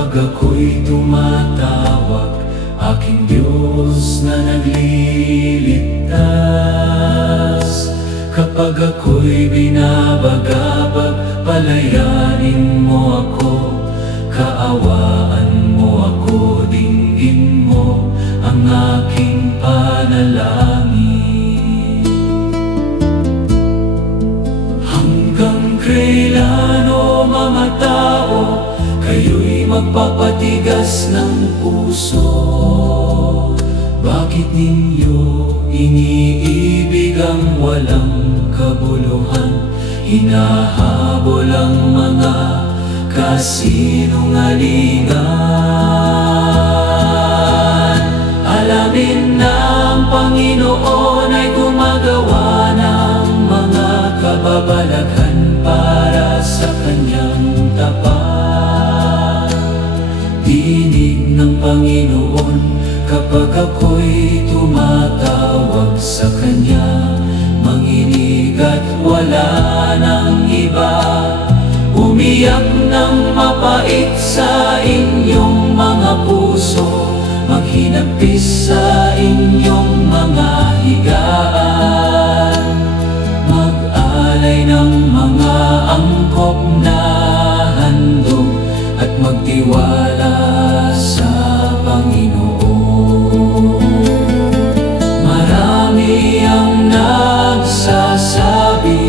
Kapag ako'y tumatawag, aking Diyos na nagliligtas. Kapag ako'y binabagabag, palayanin mo ako. Kaawaan mo ako, dinggin mo ang aking panalangin. Hanggang kailan, o mga tao, kayo'y magpapatigas ng puso? Bakit ninyo iniibig ang walang kabuluhan? Hinahabol ang mga kasinungalingan. Alamin na ang Panginoon ay gumagawa ng mga kababalaghan para sa Kanyang tapat. Dinig ng Panginoon kapag ako'y tumatawag sa Kanya. Manginig at wala nang iba. Umiyak ng mapait sa inyong mga puso. Maghinagpis sa inyong mga higaan. Mag-alay ng mga angkop na handog at magtiwala sa Panginoon. Marami ang nagsasabi,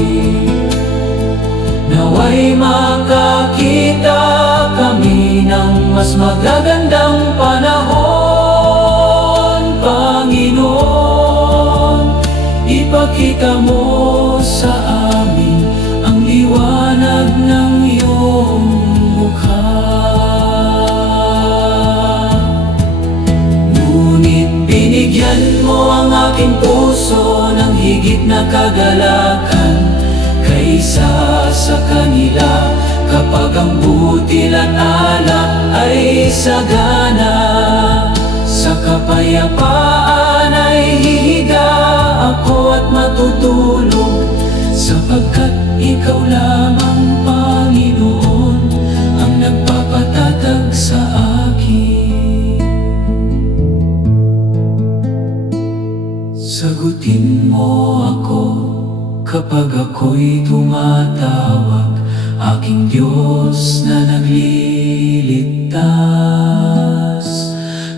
nawa'y makakita kami ng mas magagandang panahon. Panginoon, ipakita mo sa amin ang liwanag ng iyong mukha. Ngunit binigyan mo ang aking puso ng higit na kagalakan kaysa sa kanila. Kapag ang butil at alak ay sagana, sa kapayapaan ay hihiga ako at matutulog, sapagkat ikaw lamang, Panginoon, ang nagpapatatag sa akin. Sagutin mo ako kapag ako'y tumatawag, aking Diyos na nagliligtas.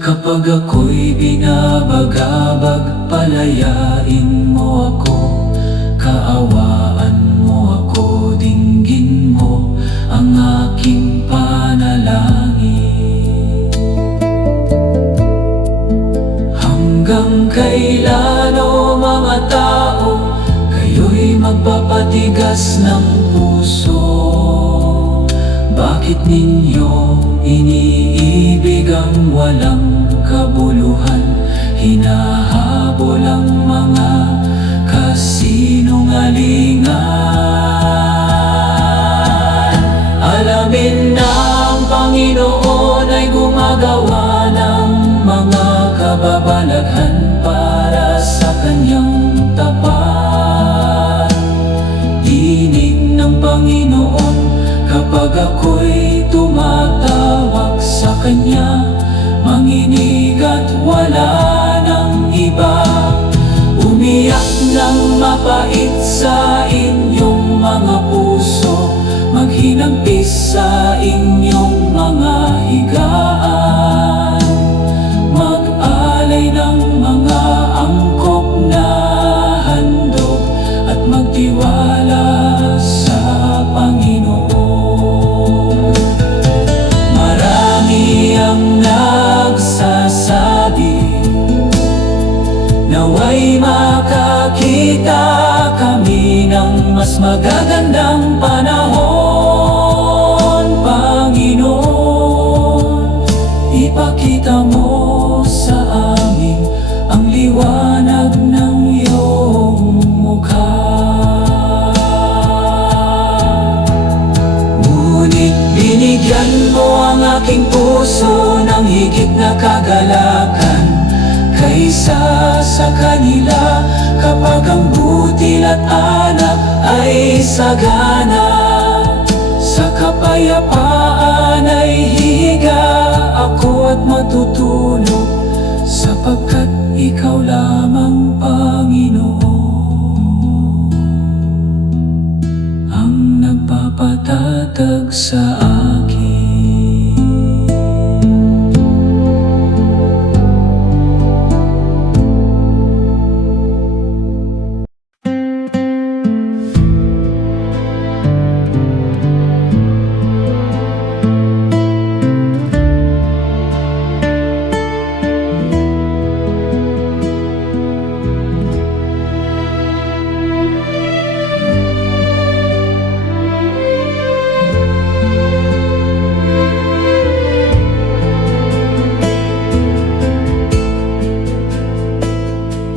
Kapag ako'y binabagabag, palayain mo ako. Kaawaan mo ako, dinggin mo ang aking panalangin. Hanggang kailan, o mga tao, kayo'y magpapatigas ng puso? Bakit ninyo iniibig ang walang kabuluhan? Hinahabol ang mga kasinungalingan. Alamin na ang Panginoon ay gumagawa ng mga kababalaghan para sa Kanyang tapat. Dinig ng Panginoon kapag ako'y tumatawag sa Kanya. Manginig at wala nang iba. Umiyak ng mapait sa inyong mga puso. Maghinagpis sa inyong mga higaan. Mag-alay ng mga angkop na handog at magtiwala sa Panginoon. Marami ang nagsasabi, nawa'y makakita kami ng mas magagandang panahon. Panginoon, ipakita mo sa amin ang liwanag ng iyong mukha. Ngunit binigyan mo ang aking puso ng higit na kagalakan kaysa sa kanila. Kapag ang butil at anak ay sagana, sa kapayapaan ay hihiga nakalatag sa akin.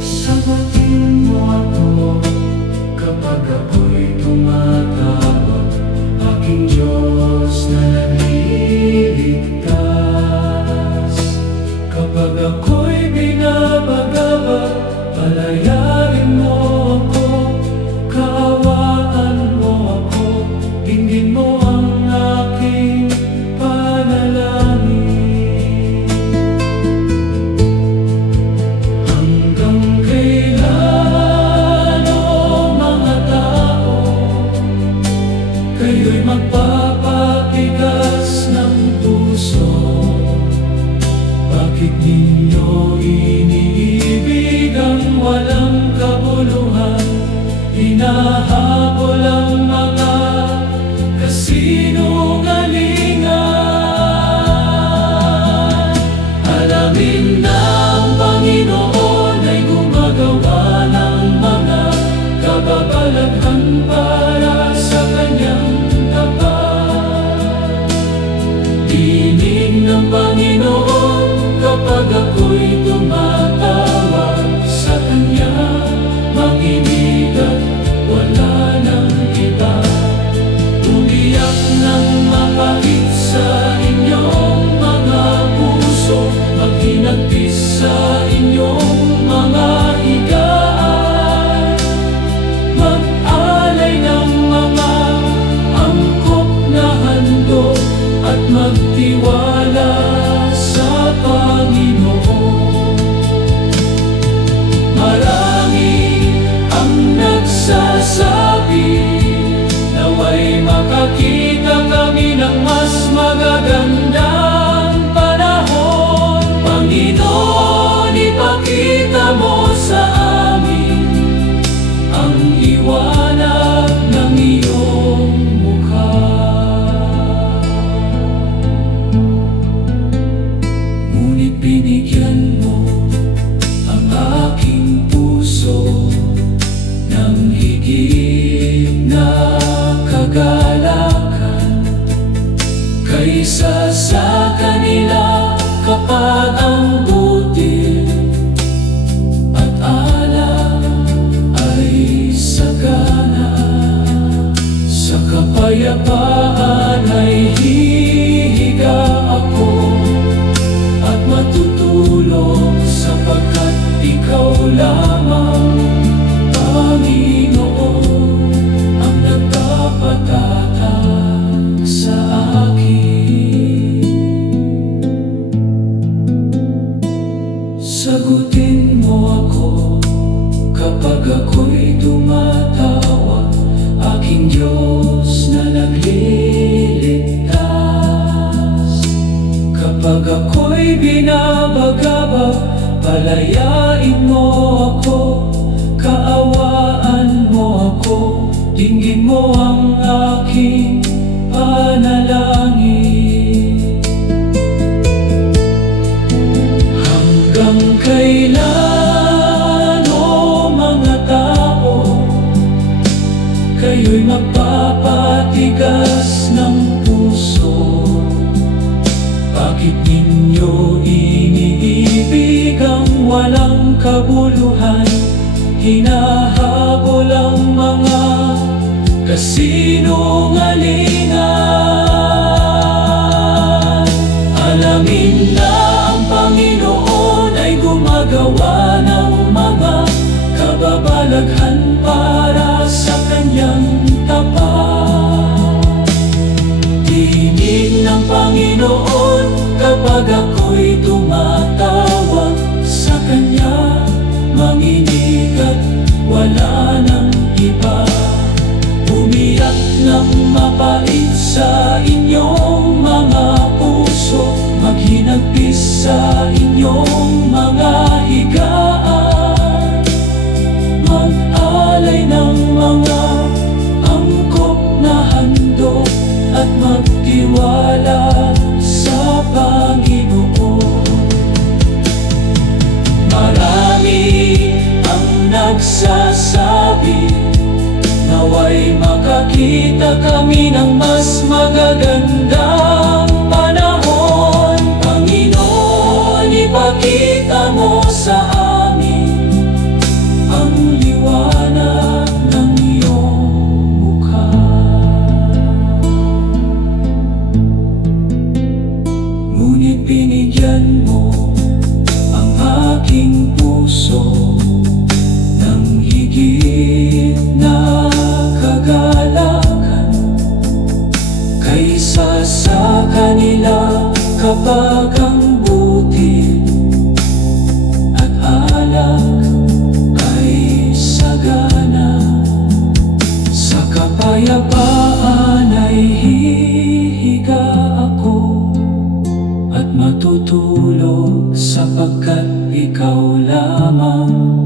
Sagutin mo ako kapag ako'y tumatawag, aking Diyos na nagliligtas. Kapag ako'y binabagabag, palayain mo ako, kaawaan mo ako, dinggin mo ang aking panalangin. Hanggang kailan, o mga tao, kayo'y magpapatigas ng puso? Bakit ninyo iniibig ang walang kabuluhan? Hinahabol ang mga kasinungalingan. Alamin na ang Panginoon ay gumagawa ng mga kababalaghan para sa kanyang tapat. Tinig ng Panginoon kapag ako'y tumatawag sa kanya, manginig at wala nang iba. Umiyak ng mapait sa inyong mga puso, maghinagpis sa inyong mga higaan, mag-alay ng mga angkop na handog at magtiwala sa Panginoon. Marami ang nagsasabi, naway makakita kami ng mas magagandang panahon. Panginoon, ipakita mo sa amin ang liwanag ng iyong mukha. Ngunit binigyan mo ang aking puso ng higit na kagalakan kaysa sa kanila. Kapag ang butil at alak ay sagana, sa kapayapaan ay hihiga ako at matutulog, sapagkat ikaw lamang, Panginoon, ang nagpapatatag sa akin. Sagutin mo ako kapag ako'y tumatawag, aking Diyos na nagliligtas. Kapag ako'y binabagabag, palayain mo ako, kaawaan mo ako, dinggin mo ang aking panalangin. Hanggang kailan, o mga tao, kayo'y magpapatigas ng puso? Bakit ninyo iniibig ang walang kabuluhan? Hinahabol ang mga kasinungalingan. Alamin na ang Panginoon ay gumagawa ng mga kababalaghan para sa kanyang tapat. Tinig ng Panginoon kapag ako'y tumatawag sa kanya, manginig at wala nang iba. Umiyak ng mapait sa inyong mga puso, maghinagpis sa inyong mga higaan. Mag-alay ng mga angkop na handog at magtiwala sa Panginoon. Marami ang nagsasabi, naway makakita kami ng mas magagandang panahon. Panginoon, ipakita mo sa amin ang liwanag ng iyong mukha. Ngunit binigyan mo ang aking puso ng higit na kagalakan kaysa sa kanila, kapag ang butil at alak ay sagana. Sa kapayapaan ay hihiga ako at matutulog, sapagkat ikaw lamang